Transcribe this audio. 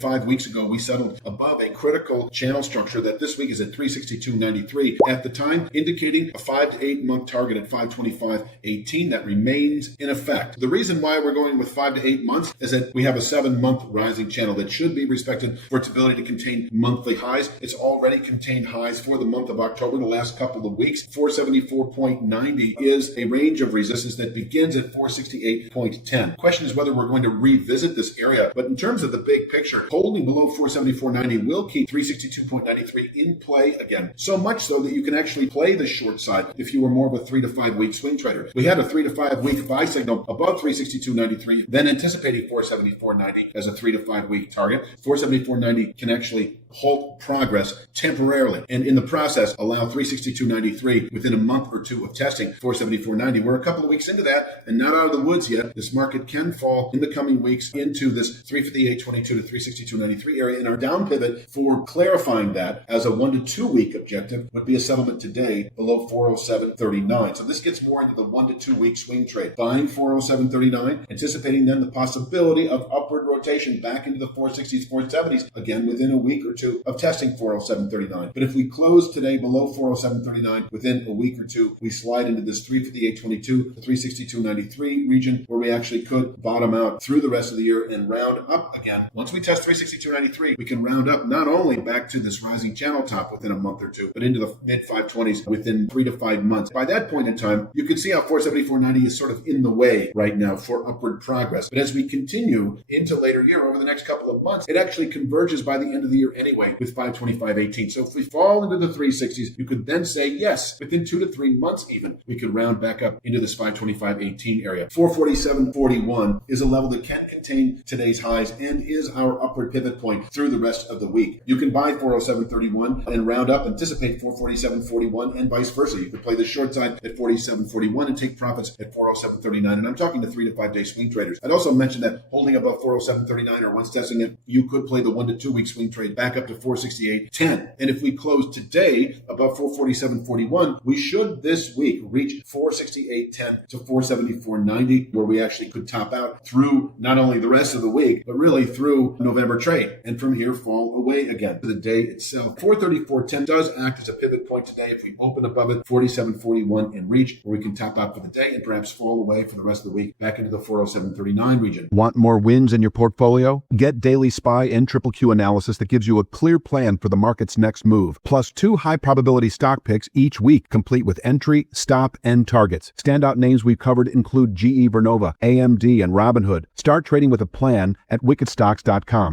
5 weeks ago, we settled above a critical channel structure that this week is at 362.93 at the time, indicating a 5 to 8 month target at 525.18 that remains in effect. The reason why we're going with 5 to 8 months is that we have a 7-month rising channel that should be respected for its ability to contain monthly highs. It's already contained highs for the month of October, the last couple of weeks. 474.90 is a range of resistance that begins at 468.10. Question is whether we're going to revisit this area, but in terms of the big picture, holding below 474.90 will keep 362.93 in play again. So much so that you can actually play the short side if you were more of a 3 to 5 week swing trader. We had a 3 to 5 week buy signal above 362.93, then anticipating 474.90 as a 3 to 5 week target. 474.90 can actually halt progress temporarily, and in the process allow 362.93 within a month or two of testing 474.90. We're a couple of weeks into that and not out of the woods yet. This market can fall in the coming weeks into this 358.22 to 362.93 area, and our down pivot for clarifying that as a 1 to 2 week objective would be a settlement today below 407.39. So this gets more into the 1 to 2 week swing trade. Buying 407.39, anticipating then the possibility of upward rotation back into the 460s, 470s again within a week or two of testing 407.39. But if we close today below 407.39 within a week or two, we slide into this 358.22 to 362.93 region where we actually could bottom out through the rest of the year and round up again. Once we test 362.93, we can round up not only back to this rising channel top within a month or two, but into the mid 520s within 3 to 5 months. By that point in time, you can see how 474.90 is sort of in the way right now for upward progress. But as we continue into later year over the next couple of months, it actually converges by the end of the year anyway with 525.18. So if we fall into the 360s, you could then say, yes, within 2 to 3 months even, we could round back up into this 525.18 area. 447.41 is a level that can contain today's highs and is our upward pivot point through the rest of the week. You can buy 407.31 and round up, anticipate 447.41 and vice versa. You could play the short side at 47.41 and take profits at 407.39. And I'm talking to 3 to 5 day swing traders. I'd also mention that holding above 407.39 or once testing it, you could play the 1 to 2 week swing trade back up to 468.10. And if we close today above 447.41, we should this week reach 468.10 to 474.90, where we actually could top out through not only the rest of the week, but really through November trade. And from here, fall away again. The day itself, 434.10 does act as a pivot point today. If we open above it, 47.41 and reach, where we can top out for the day and perhaps fall away for the rest of the week back into the 407.39 region. Want more wins in your portfolio? Get Daily SPY and Triple Q analysis that gives you a clear plan for the market's next move, plus 2 high-probability stock picks each week, complete with entry, stop, and targets. Standout names we've covered include GE Vernova, AMD, and Robinhood. Start trading with a plan at wickedstocks.com.